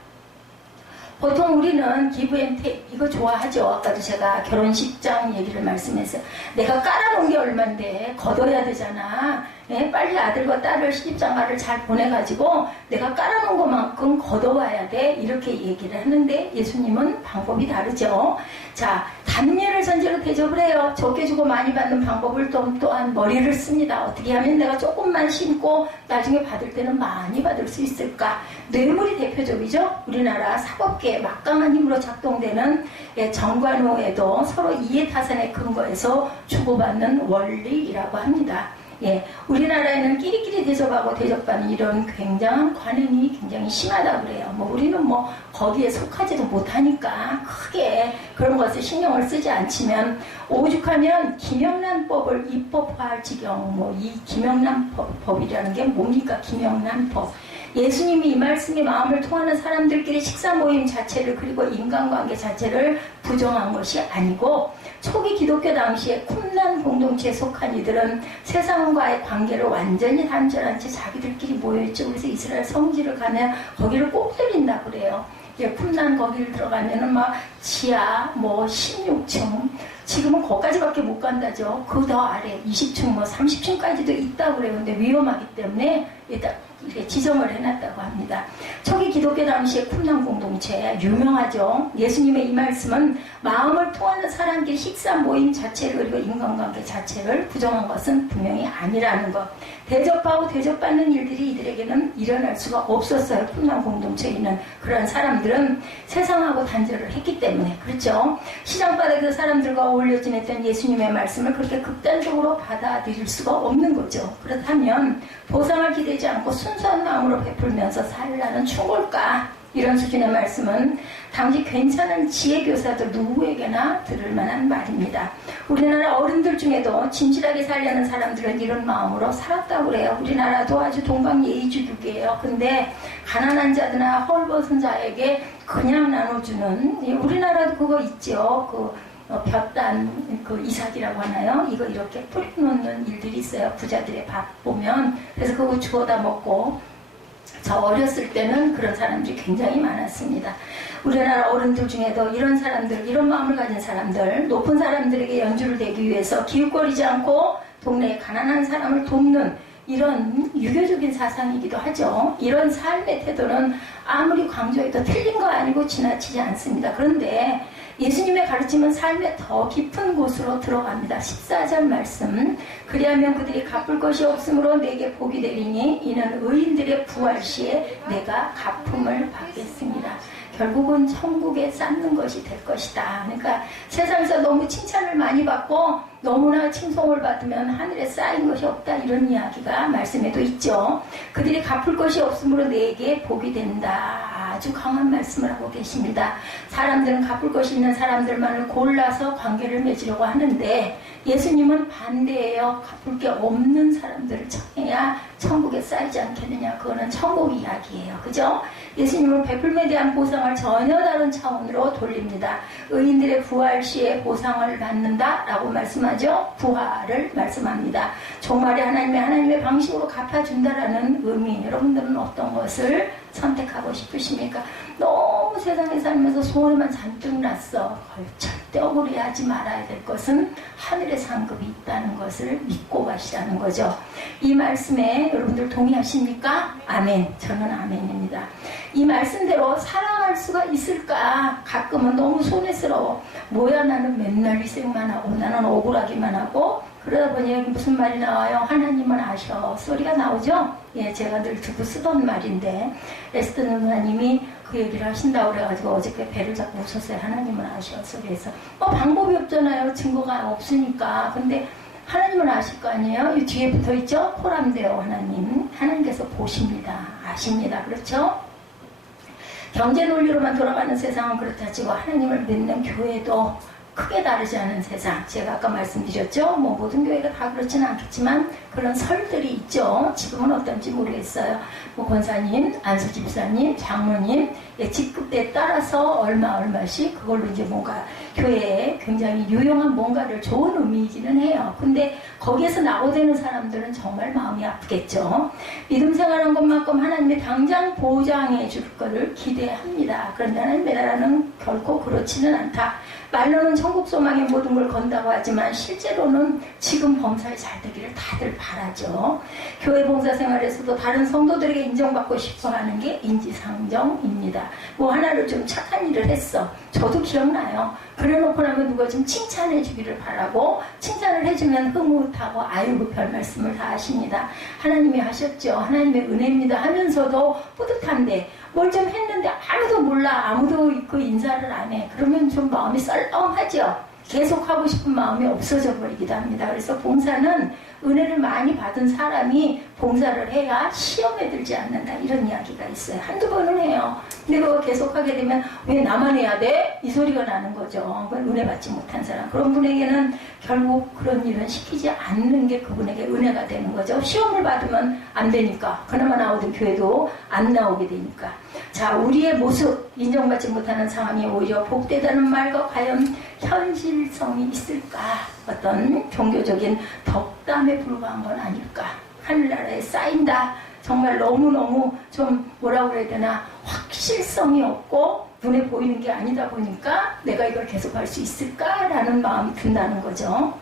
보통 우리는 기브앤테이크 이거 좋아하죠. 아까도 제가 결혼식장 얘기를 말씀했어요. 내가 깔아놓은 게 얼만데 걷어야 되잖아. 빨리 아들과 딸을 시집장가를 잘 보내가지고 내가 깔아놓은 것만큼 걷어와야 돼. 이렇게 얘기를 하는데 예수님은 방법이 다르죠. 자, 단예를 전제로 대접을 해요. 적게 주고 많이 받는 방법을 또한 머리를 씁니다. 어떻게 하면 내가 조금만 심고 나중에 받을 때는 많이 받을 수 있을까? 뇌물이 대표적이죠. 우리나라 사법계에 막강한 힘으로 작동되는 정관호에도 서로 이해타산의 근거에서 주고받는 원리라고 합니다. 우리나라에는 끼리끼리 대접하고 대접받는 이런 굉장한 관행이 굉장히 심하다고 그래요. 우리는 거기에 속하지도 못하니까 크게 그런 것을 신경을 쓰지 않지만 오죽하면 김영란법을 입법화할 지경, 이 김영란법이라는 게 뭡니까? 김영란법. 예수님이 이 말씀이 마음을 통하는 사람들끼리 식사 모임 자체를 그리고 인간관계 자체를 부정한 것이 아니고 초기 기독교 당시에 쿰란 공동체에 속한 이들은 세상과의 관계를 완전히 단절한 채 자기들끼리 모여있죠. 그래서 이스라엘 성지를 가면 거기를 꼭 들린다 그래요. 쿰란 거기를 들어가면은 지하 16층 지금은 거기까지밖에 못 간다죠. 그 더 아래 20층 30층까지도 있다고 그래요. 근데 위험하기 때문에 일단 이렇게 지정을 해놨다고 합니다. 초기 기독교 당시의 쿰란 공동체 유명하죠. 예수님의 이 말씀은 마음을 통하는 사람끼리 식사 모임 자체를 그리고 인간관계 자체를 부정한 것은 분명히 아니라는 것. 대접하고 대접받는 일들이 이들에게는 일어날 수가 없었어요. 쿰란 공동체에 있는 그런 사람들은 세상하고 단절을 했기 때문에. 그렇죠. 시장바닥에서 사람들과 어울려 지냈던 예수님의 말씀을 그렇게 극단적으로 받아들일 수가 없는 거죠. 그렇다면 보상을 기대지 않고 순수한 마음으로 베풀면서 살라는 충고일까? 이런 수준의 말씀은 당시 괜찮은 지혜교사들 누구에게나 들을 만한 말입니다. 우리나라 어른들 중에도 진실하게 살려는 사람들은 이런 마음으로 살았다고 그래요. 우리나라도 아주 동방예의주국이에요. 근데 가난한 자들이나 헐벗은 자에게 그냥 나눠주는, 우리나라도 그거 있죠. 볕단 이삭이라고 하나요? 이거 이렇게 뿌려놓는 일들이 있어요. 부자들의 밥 보면. 그래서 그거 주워다 먹고. 저 어렸을 때는 그런 사람들이 굉장히 많았습니다. 우리나라 어른들 중에도 이런 사람들, 이런 마음을 가진 사람들, 높은 사람들에게 연주를 대기 위해서 기웃거리지 않고 동네에 가난한 사람을 돕는 이런 유교적인 사상이기도 하죠. 이런 삶의 태도는 아무리 강조해도 틀린 거 아니고 지나치지 않습니다. 그런데 예수님의 가르침은 삶의 더 깊은 곳으로 들어갑니다. 14절 말씀. 그리하면 그들이 갚을 것이 없으므로 내게 복이 되리니 이는 의인들의 부활 시에 내가 갚음을 받겠습니다. 결국은 천국에 쌓는 것이 될 것이다. 그러니까 세상에서 너무 칭찬을 많이 받고 너무나 칭송을 받으면 하늘에 쌓인 것이 없다. 이런 이야기가 말씀에도 있죠. 그들이 갚을 것이 없으므로 내게 복이 된다. 아주 강한 말씀을 하고 계십니다. 사람들은 갚을 것이 있는 사람들만을 골라서 관계를 맺으려고 하는데 예수님은 반대예요. 갚을 게 없는 사람들을 청해야 천국에 쌓이지 않겠느냐. 그거는 천국 이야기예요. 그죠? 예수님은 베풀음에 대한 보상을 전혀 다른 차원으로 돌립니다. 의인들의 부활 시에 보상을 받는다라고 말씀하죠. 부활을 말씀합니다. 종말에 하나님의 방식으로 갚아준다라는 의미. 여러분들은 어떤 것을 선택하고 싶으십니까? 너무 세상에 살면서 소원만 잔뜩 났어. 절대 억울해하지 말아야 될 것은 하늘의 상급이 있다는 것을 믿고 가시라는 거죠. 이 말씀에 여러분들 동의하십니까? 아멘. 저는 아멘입니다. 이 말씀대로 사랑할 수가 있을까? 가끔은 너무 손해스러워. 뭐야, 나는 맨날 희생만 하고 나는 억울하기만 하고 그러다 보니 무슨 말이 나와요? 하나님은 아셔. 소리가 나오죠? 제가 늘 듣고 쓰던 말인데 에스더 누나님이 그 얘기를 하신다고 그래가지고 어저께 배를 잡고 웃었어요. 하나님은 아셔. 소리에서 방법이 없잖아요. 증거가 없으니까. 근데 하나님은 아실 거 아니에요? 이 뒤에 붙어있죠? 호람되어 하나님. 하나님께서 보십니다. 아십니다. 그렇죠? 경제 논리로만 돌아가는 세상은 그렇다 치고 하나님을 믿는 교회도 크게 다르지 않은 세상. 제가 아까 말씀드렸죠. 모든 교회가 다 그렇지는 않겠지만 그런 설들이 있죠. 지금은 어떤지 모르겠어요. 권사님, 안수 집사님, 장로님 직급대에 따라서 얼마씩 그걸로 이제 뭔가 교회에 굉장히 유용한 뭔가를 좋은 의미이기는 해요. 근데 거기에서 나오되는 사람들은 정말 마음이 아프겠죠. 믿음 생활한 것만큼 하나님이 당장 보장해 줄 거를 기대합니다. 그런데 하나님의 나라는 결코 그렇지는 않다. 말로는 천국 소망에 모든 걸 건다고 하지만 실제로는 지금 범사에 잘 되기를 다들 바라죠. 교회 봉사생활에서도 다른 성도들에게 인정받고 싶어하는 게 인지상정입니다. 뭐 하나를 좀 착한 일을 했어. 저도 기억나요. 그래놓고 나면 누가 좀 칭찬해 주기를 바라고 칭찬을 해주면 흐뭇하고 아이고 별 말씀을 다 하십니다. 하나님이 하셨죠. 하나님의 은혜입니다 하면서도 뿌듯한데 뭘 좀 했는데 아무도 몰라. 아무도 그 인사를 안 해. 그러면 좀 마음이 썰렁하죠. 계속 하고 싶은 마음이 없어져 버리기도 합니다. 그래서 봉사는 은혜를 많이 받은 사람이 봉사를 해야 시험에 들지 않는다 이런 이야기가 있어요. 한두 번은 해요. 근데 그거 계속 하게 되면 왜 나만 해야 돼? 이 소리가 나는 거죠. 은혜 받지 못한 사람. 그런 분에게는 결국 그런 일은 시키지 않는 게 그분에게 은혜가 되는 거죠. 시험을 받으면 안 되니까. 그나마 나오던 교회도 안 나오게 되니까. 자, 우리의 모습 인정받지 못하는 상황이 오히려 복되다는 말과 과연 현실성이 있을까? 어떤 종교적인 덕담에 불과한 건 아닐까? 하늘나라에 쌓인다. 정말 너무너무 좀 뭐라고 그래야 되나 확실성이 없고 눈에 보이는 게 아니다 보니까 내가 이걸 계속할 수 있을까라는 마음이 든다는 거죠.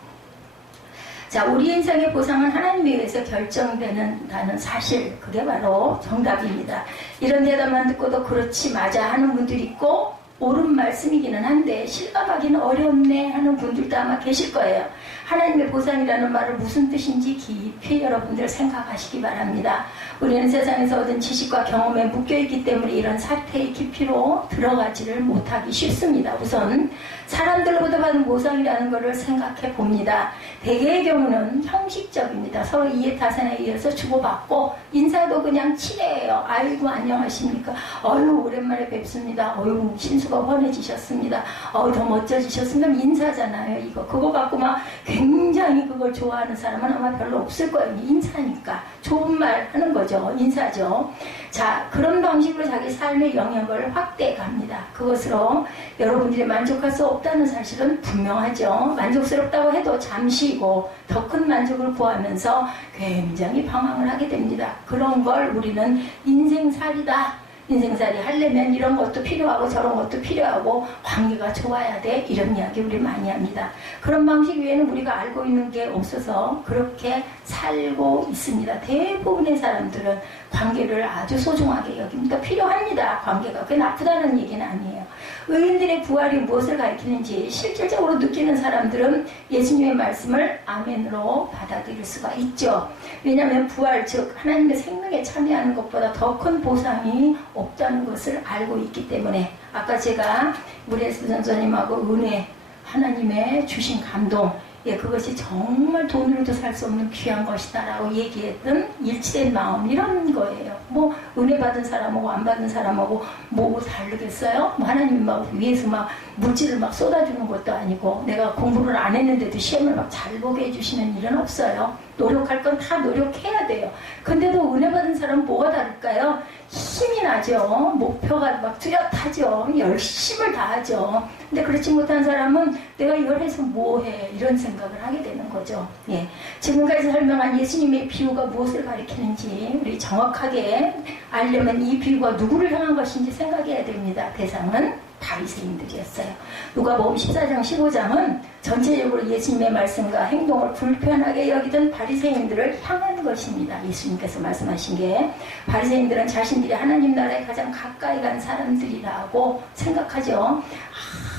자, 우리 인생의 보상은 하나님에 의해서 결정되는다는 사실, 그게 바로 정답입니다. 이런 대답만 듣고도 그렇지 맞아 하는 분들이 있고 옳은 말씀이기는 한데 실감하기는 어렵네 하는 분들도 아마 계실 거예요. 하나님의 보상이라는 말을 무슨 뜻인지 깊이 여러분들 생각하시기 바랍니다. 우리는 세상에서 얻은 지식과 경험에 묶여있기 때문에 이런 사태의 깊이로 들어가지를 못하기 쉽습니다. 우선 사람들로부터 받은 보상이라는 것을 생각해 봅니다. 대개의 경우는 형식적입니다. 서로 이해타산에 의해서 주고받고 인사도 그냥 치레예요. 아이고 안녕하십니까. 어휴 오랜만에 뵙습니다. 어휴 신수가 환해지셨습니다. 더 멋져지셨습니다. 인사잖아요. 이거 그거 갖고 막 굉장히 그걸 좋아하는 사람은 아마 별로 없을 거예요. 인사니까 좋은 말 하는 거죠. 인사죠. 자, 그런 방식으로 자기 삶의 영역을 확대해 갑니다. 그것으로 여러분들이 만족할 수 없다는 사실은 분명하죠. 만족스럽다고 해도 잠시이고 더 큰 만족을 구하면서 굉장히 방황을 하게 됩니다. 그런 걸 우리는 인생살이다. 인생살이 하려면 이런 것도 필요하고 저런 것도 필요하고 관계가 좋아야 돼. 이런 이야기 우리 많이 합니다. 그런 방식 외에는 우리가 알고 있는 게 없어서 그렇게 살고 있습니다. 대부분의 사람들은 관계를 아주 소중하게 여깁니다. 필요합니다. 관계가. 그게 나쁘다는 얘기는 아니에요. 의인들의 부활이 무엇을 가리키는지 실질적으로 느끼는 사람들은 예수님의 말씀을 아멘으로 받아들일 수가 있죠. 왜냐하면 부활, 즉 하나님의 생명에 참여하는 것보다 더 큰 보상이 없다는 것을 알고 있기 때문에 아까 제가 무리에스 전사님하고 은혜, 하나님의 주신 감동, 그것이 정말 돈으로도 살 수 없는 귀한 것이다라고 얘기했던 일치된 마음 이런 거예요. 뭐 은혜 받은 사람하고 안 받은 사람하고 뭐 다르겠어요? 뭐 하나님이 막 위에서 막 물질을 막 쏟아주는 것도 아니고 내가 공부를 안 했는데도 시험을 막 잘 보게 해주시는 일은 없어요. 노력할 건 다 노력해야 돼요. 근데도 은혜 받은 사람은 뭐가 다를까요? 힘이 나죠. 목표가 막 뚜렷하죠. 열심을 다하죠. 근데 그렇지 못한 사람은 내가 이걸 해서 뭐해 이런 생각을 하게 되는 거죠. 예. 지금까지 설명한 예수님의 비유가 무엇을 가리키는지 우리 정확하게 알려면 이 비유가 누구를 향한 것인지 생각해야 됩니다. 대상은 바리새인들이었어요. 누가복음 14장 15장은 전체적으로 예수님의 말씀과 행동을 불편하게 여기던 바리새인들을 향한 것입니다. 예수님께서 말씀하신 게 바리새인들은 자신들이 하나님 나라에 가장 가까이 간 사람들이라고 생각하죠.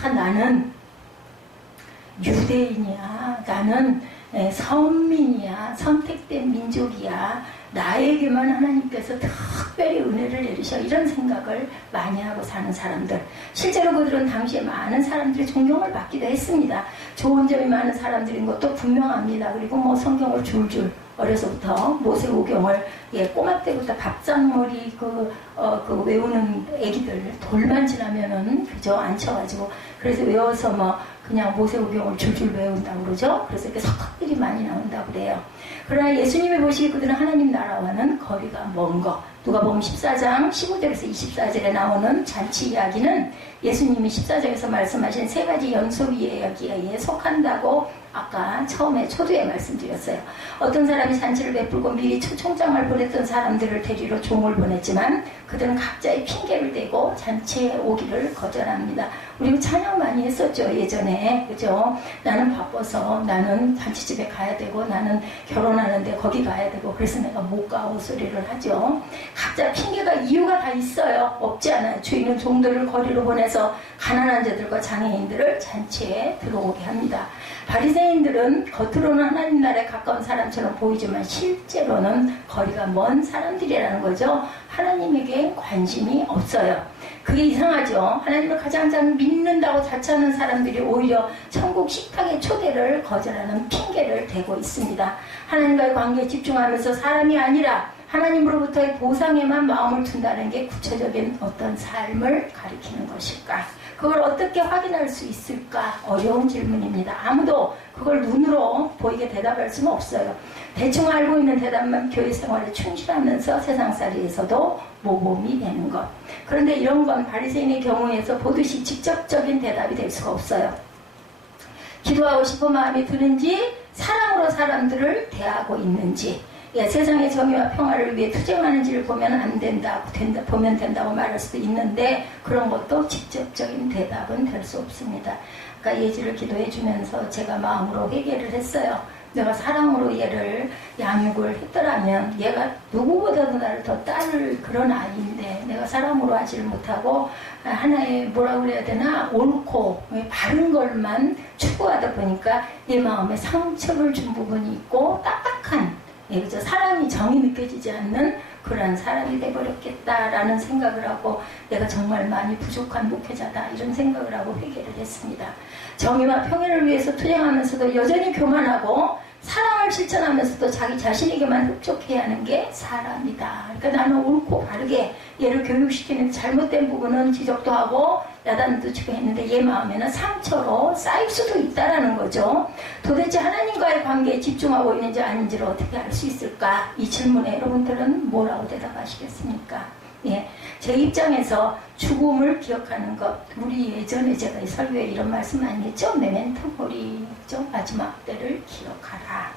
나는 유대인이야. 나는 선민이야. 선택된 민족이야. 나에게만 하나님께서 특별히 은혜를 내리셔. 이런 생각을 많이 하고 사는 사람들. 실제로 그들은 당시에 많은 사람들이 존경을 받기도 했습니다. 좋은 점이 많은 사람들인 것도 분명합니다. 그리고 뭐 성경을 줄줄 어려서부터 모세오경을 꼬마 때부터 밥상머리 외우는 애기들 돌만 지나면은 그저 앉혀가지고 그래서 외워서 뭐 그냥 모세오경을 줄줄 외운다고 그러죠. 그래서 이렇게 석학들이 많이 나온다고 그래요. 그러나 예수님이 보시기 그들은 하나님 나라와는 거리가 먼 것. 누가복음 14장 15절에서 24절에 나오는 잔치 이야기는 예수님이 14장에서 말씀하신 세 가지 연속 이야기에 속한다고 아까 처음에 초두에 말씀드렸어요. 어떤 사람이 잔치를 베풀고 미리 초청장을 보냈던 사람들을 데리러 종을 보냈지만 그들은 각자의 핑계를 대고 잔치에 오기를 거절합니다. 우리 찬양 많이 했었죠, 예전에. 그죠? 나는 바빠서, 나는 잔치집에 가야 되고, 나는 결혼하는데 거기 가야 되고, 그래서 내가 못 가고 소리를 하죠. 각자 핑계가 이유가 다 있어요. 없지 않아요. 주인은 종들을 거리로 보내서 가난한 자들과 장애인들을 잔치에 들어오게 합니다. 바리새인들은 겉으로는 하나님 나라에 가까운 사람처럼 보이지만 실제로는 거리가 먼 사람들이라는 거죠. 하나님에게 관심이 없어요. 그게 이상하죠. 하나님을 가장 잘 믿는다고 자처하는 사람들이 오히려 천국 식탁의 초대를 거절하는 핑계를 대고 있습니다. 하나님과의 관계에 집중하면서 사람이 아니라 하나님으로부터의 보상에만 마음을 둔다는 게 구체적인 어떤 삶을 가리키는 것일까? 그걸 어떻게 확인할 수 있을까? 어려운 질문입니다. 아무도 그걸 눈으로 보이게 대답할 수는 없어요. 대충 알고 있는 대답만 교회 생활에 충실하면서 세상살이에서도 모범이 되는 것. 그런데 이런 건 바리새인의 경우에서 보듯이 직접적인 대답이 될 수가 없어요. 기도하고 싶은 마음이 드는지, 사랑으로 사람들을 대하고 있는지, 세상의 정의와 평화를 위해 투쟁하는지를 보면 안 된다, 보면 된다고 말할 수도 있는데, 그런 것도 직접적인 대답은 될 수 없습니다. 그러니까 예지를 기도해 주면서 제가 마음으로 회개를 했어요. 내가 사랑으로 얘를 양육을 했더라면 얘가 누구보다도 나를 더 따를 그런 아이인데 내가 사랑으로 하지를 못하고 하나의 뭐라 그래야 되나, 옳고 바른 것만 추구하다 보니까 내 마음에 상처를 준 부분이 있고 딱딱한, 그죠? 사랑이 정이 느껴지지 않는 그러한 사람이 돼버렸겠다라는 생각을 하고, 내가 정말 많이 부족한 목회자다 이런 생각을 하고 회개를 했습니다. 정의와 평화를 위해서 투쟁하면서도 여전히 교만하고 사랑을 실천하면서도 자기 자신에게만 흡족해야 하는 게 사람이다. 그러니까 나는 옳고 바르게 얘를 교육시키는 잘못된 부분은 지적도 하고 야단도 치고 했는데 얘 마음에는 상처로 쌓일 수도 있다라는 거죠. 도대체 하나님과의 관계에 집중하고 있는지 아닌지를 어떻게 알 수 있을까? 이 질문에 여러분들은 뭐라고 대답하시겠습니까? 예, 제 입장에서 죽음을 기억하는 것, 우리 예전에 제가 이 설교에 이런 말씀 많이 했죠? 메멘토 모리, 마지막 때를 기억하라.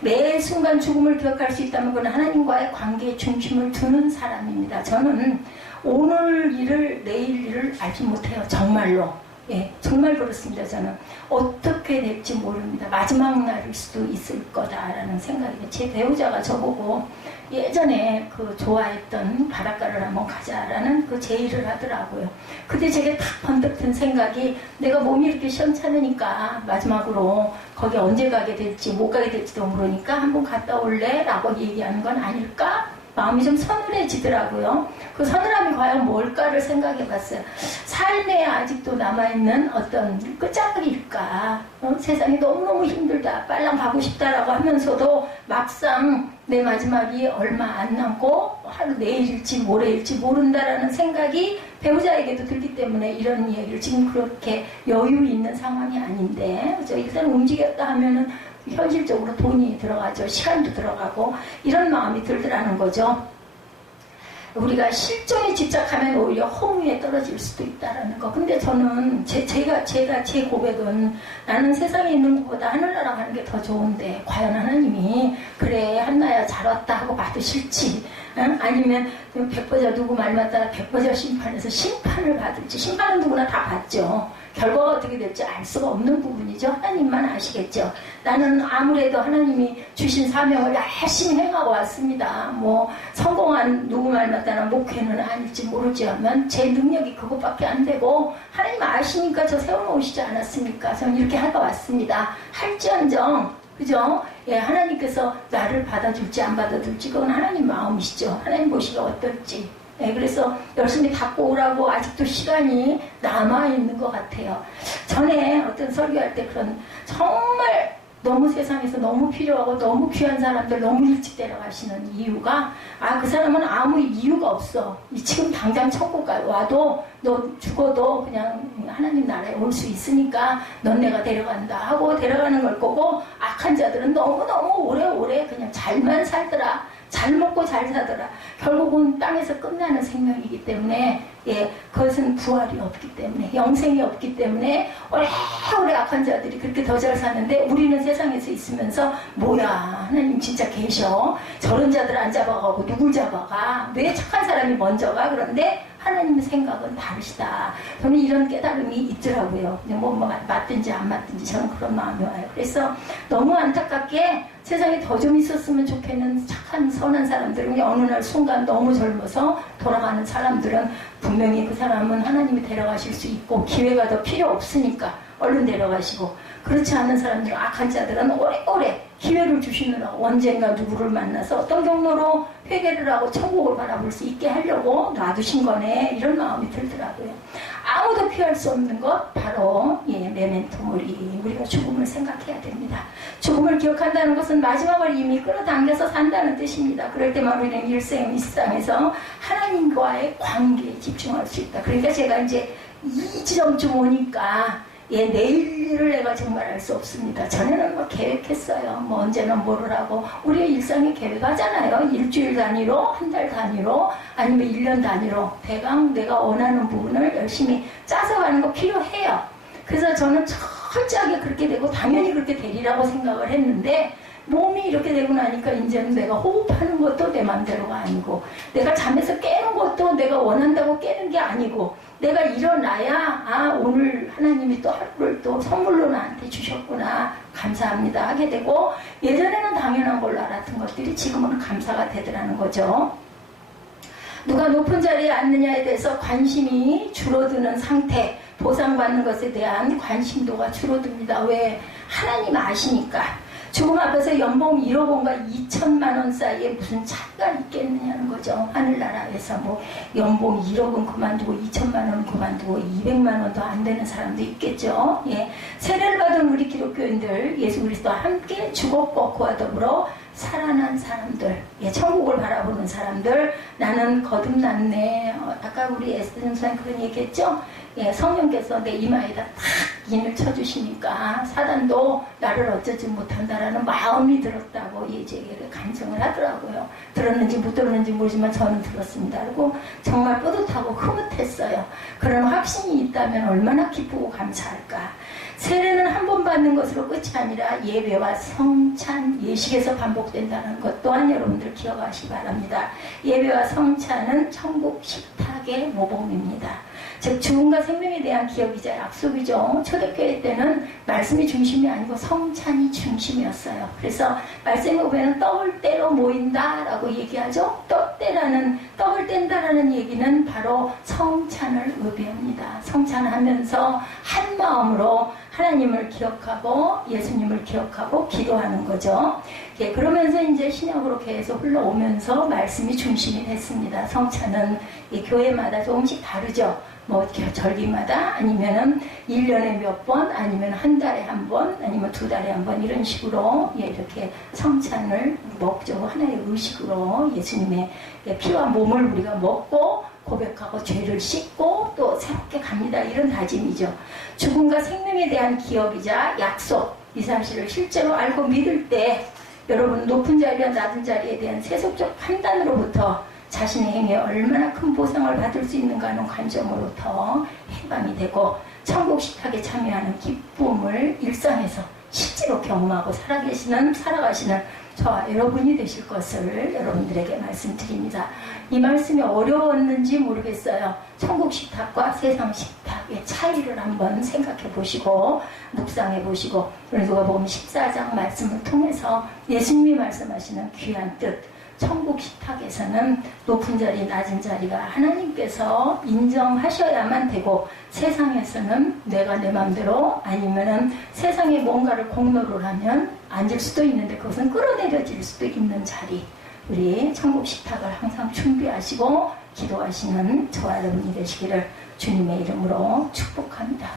매 순간 죽음을 기억할 수 있다면 그는 하나님과의 관계에 중심을 두는 사람입니다. 저는 오늘 일을, 내일 일을 알지 못해요. 정말로. 예, 정말 그렇습니다. 저는 어떻게 될지 모릅니다. 마지막 날일 수도 있을 거다라는 생각이에요. 제 배우자가 저보고 예전에 그 좋아했던 바닷가를 한번 가자라는 그 제의를 하더라고요. 그때 제게 딱 번뜩 든 생각이, 내가 몸이 이렇게 시원찮으니까 마지막으로 거기 언제 가게 될지 못 가게 될지도 모르니까 한번 갔다 올래? 라고 얘기하는 건 아닐까? 마음이 좀 서늘해지더라고요. 그 서늘함이 과연 뭘까를 생각해 봤어요. 삶에 아직도 남아있는 어떤 끄적거릴까? 세상이 너무너무 힘들다, 빨랑 가고 싶다라고 하면서도 막상 내 마지막이 얼마 안 남고 하루 내일일지 모레일지 모른다라는 생각이 배우자에게도 들기 때문에 이런 얘기를, 지금 그렇게 여유 있는 상황이 아닌데, 그죠? 일단 움직였다 하면은 현실적으로 돈이 들어가죠. 시간도 들어가고 이런 마음이 들더라는 거죠. 우리가 실존에 집착하면 오히려 허무에 떨어질 수도 있다라는 거. 근데 저는 제 고백은, 나는 세상에 있는 것보다 하늘나라 가는 게 더 좋은데 과연 하나님이 그래 한나야 잘 왔다 하고 받으실지, 응? 아니면 백보자 누구 말 맞다가 백보자 심판에서 심판을 받을지. 심판은 누구나 다 받죠. 결과가 어떻게 될지 알 수가 없는 부분이죠. 하나님만 아시겠죠. 나는 아무래도 하나님이 주신 사명을 열심히 행하고 왔습니다. 뭐 성공한 누구 말 맞다는 목회는 아닐지 모르지만 제 능력이 그것밖에 안 되고, 하나님 아시니까 저 세워놓으시지 않았습니까? 저는 이렇게 하다 왔습니다. 할지언정, 그죠? 예, 하나님께서 나를 받아줄지 안 받아줄지 그건 하나님 마음이시죠. 하나님 보시기가 어떨지. 네, 그래서 열심히 닦고 오라고 아직도 시간이 남아있는 것 같아요. 전에 어떤 설교할 때 그런 정말 너무 세상에서 너무 필요하고 너무 귀한 사람들 너무 일찍 데려가시는 이유가, 그 사람은 아무 이유가 없어. 지금 당장 천국 와도 너 죽어도 그냥 하나님 나라에 올 수 있으니까 넌 내가 데려간다 하고 데려가는 걸 거고, 악한 자들은 너무너무 오래오래 그냥 잘만 살더라. 잘 먹고 잘 사더라. 결국은 땅에서 끝나는 생명이기 때문에 그것은 부활이 없기 때문에 영생이 없기 때문에 오래오래 악한 자들이 그렇게 더 잘 사는데 우리는 세상에서 있으면서 뭐야 하나님 진짜 계셔. 저런 자들 안 잡아가고 누굴 잡아가. 왜 착한 사람이 먼저 가. 그런데 하나님의 생각은 다르시다. 저는 이런 깨달음이 있더라고요. 뭐 맞든지 안 맞든지 저는 그런 마음이 와요. 그래서 너무 안타깝게 세상에 더 좀 있었으면 좋겠는 착한 선한 사람들은 어느 날 순간 너무 젊어서 돌아가는 사람들은 분명히 그 사람은 하나님이 데려가실 수 있고 기회가 더 필요 없으니까 얼른 데려가시고, 그렇지 않은 사람들은 악한 자들은 오래오래 기회를 주시느라 언젠가 누구를 만나서 어떤 경로로 회개를 하고 천국을 바라볼 수 있게 하려고 놔두신 거네, 이런 마음이 들더라고요. 아무도 피할 수 없는 것 바로 메멘토 모리, 우리가 죽음을 생각해야 됩니다. 죽음을 기억한다는 것은 마지막을 이미 끌어당겨서 산다는 뜻입니다. 그럴 때만 우리는 일생 일상에서 하나님과의 관계에 집중할 수 있다. 그러니까 제가 이제 이 지점쯤 오니까 내일 일을 내가 정말 알 수 없습니다. 전에는 뭐 계획했어요. 뭐 언제는 뭐를 하고, 우리의 일상이 계획하잖아요. 일주일 단위로, 한 달 단위로, 아니면 1년 단위로 대강 내가 원하는 부분을 열심히 짜서 가는 거 필요해요. 그래서 저는 철저하게 그렇게 되고 당연히 그렇게 되리라고 생각을 했는데, 몸이 이렇게 되고 나니까 이제는 내가 호흡하는 것도 내 맘대로가 아니고, 내가 잠에서 깨는 것도 내가 원한다고 깨는 게 아니고, 내가 일어나야 오늘 하나님이 또 하루를 또 선물로 나한테 주셨구나, 감사합니다 하게 되고, 예전에는 당연한 걸로 알았던 것들이 지금은 감사가 되더라는 거죠. 누가 높은 자리에 앉느냐에 대해서 관심이 줄어드는 상태, 보상받는 것에 대한 관심도가 줄어듭니다. 왜? 하나님 아시니까. 죽음 앞에서 연봉 1억 원과 2천만 원 사이에 무슨 차이가 있겠느냐는 거죠. 하늘나라에서 뭐 연봉 1억은 그만두고 2천만 원은 그만두고 200만 원도 안 되는 사람도 있겠죠. 세례를 받은 우리 기독교인들, 예수 그리스도와 함께 죽었고 그와 더불어 살아난 사람들, 천국을 바라보는 사람들, 나는 거듭났네. 아까 우리 에스더 선생님 그런 얘기했죠. 성령께서 내 이마에다 탁 인을 쳐주시니까 사단도 나를 어쩌지 못한다라는 마음이 들었다고 제게 간증을 하더라고요. 들었는지 못 들었는지 모르지만 저는 들었습니다. 그리고 정말 뿌듯하고 흐뭇했어요. 그런 확신이 있다면 얼마나 기쁘고 감사할까. 세례는 한 번 받는 것으로 끝이 아니라 예배와 성찬, 예식에서 반복된다는 것 또한 여러분들 기억하시기 바랍니다. 예배와 성찬은 천국 식탁의 모범입니다. 즉 죽음과 생명에 대한 기억이자 약속이죠. 초대교회 때는 말씀이 중심이 아니고 성찬이 중심이었어요. 그래서 말씀에 보면 떡을 떼러 모인다라고 얘기하죠. 떡을 뗀다라는 얘기는 바로 성찬을 의미합니다. 성찬하면서 한 마음으로 하나님을 기억하고 예수님을 기억하고 기도하는 거죠. 그러면서 이제 신약으로 계속 흘러오면서 말씀이 중심이 됐습니다. 성찬은 이 교회마다 조금씩 다르죠. 뭐 절기마다, 아니면은 1년에 몇 번, 아니면 한 달에 한 번, 아니면 2달에 한 번, 이런 식으로 이렇게 성찬을 먹죠. 하나의 의식으로 예수님의 피와 몸을 우리가 먹고 고백하고 죄를 씻고 또 새롭게 갑니다. 이런 다짐이죠. 죽음과 생명에 대한 기억이자 약속, 이 사실을 실제로 알고 믿을 때 여러분 높은 자리와 낮은 자리에 대한 세속적 판단으로부터 자신의 행위에 얼마나 큰 보상을 받을 수 있는가 하는 관점으로부터 해방이 되고 천국 식탁에 참여하는 기쁨을 일상에서 실제로 경험하고 살아가시는 저와 여러분이 되실 것을 여러분들에게 말씀드립니다. 이 말씀이 어려웠는지 모르겠어요. 천국 식탁과 세상 식탁의 차이를 한번 생각해 보시고 묵상해 보시고, 누가복음 14장 말씀을 통해서 예수님이 말씀하시는 귀한 뜻, 천국 식탁에서는 높은 자리, 낮은 자리가 하나님께서 인정하셔야만 되고, 세상에서는 내가 내 맘대로 아니면은 세상에 뭔가를 공로를 하면 앉을 수도 있는데 그것은 끌어내려질 수도 있는 자리, 우리 천국 식탁을 항상 준비하시고 기도하시는 저와 여러분이 되시기를 주님의 이름으로 축복합니다.